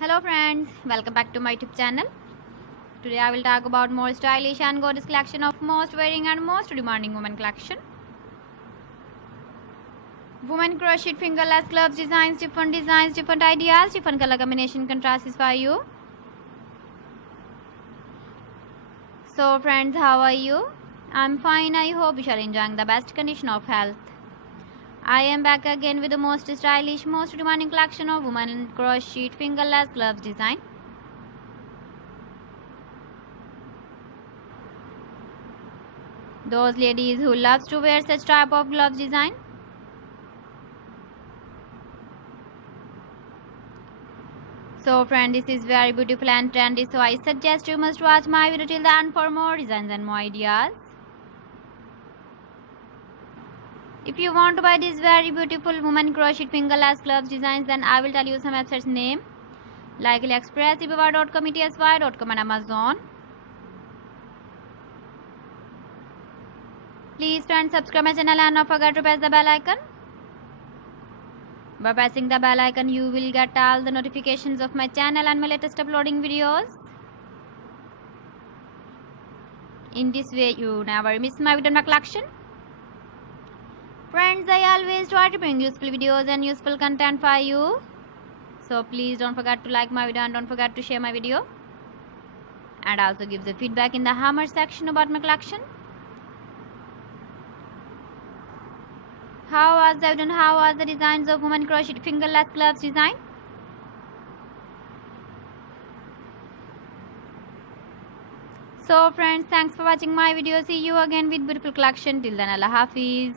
Hello friends, welcome back to my YouTube channel. Today I will talk about more stylish and gorgeous collection of most wearing and most demanding women collection. Women crochet fingerless gloves designs, different ideas, different color combination contrasts for you. So friends, how are you? I'm fine. I hope you are enjoying the best condition of health. I am back again with the most stylish, most demanding collection of women crochet fingerless gloves design. Those ladies who loves to wear such type of gloves design. So friend, this is very beautiful and trendy, so I suggest you must watch my video till the end for more designs and more ideas. If you want to buy these very beautiful women crochet fingerless gloves designs, then I will tell you some websites name like AliExpress, eBay.com, ETSY.com and Amazon. Please friends, subscribe my channel and don't forget to press the bell icon. By pressing the bell icon, you will get all the notifications of my channel and my latest uploading videos. In this way, you never miss my video in my collection. Friends, I always try to bring useful videos and useful content for you. So please don't forget to like my video and don't forget to share my video. And also give the feedback in the hammer section about my collection. How was the video and how was the designs of women crochet fingerless gloves design? So friends, thanks for watching my video. See you again with beautiful collection. Till then, Allah Hafiz.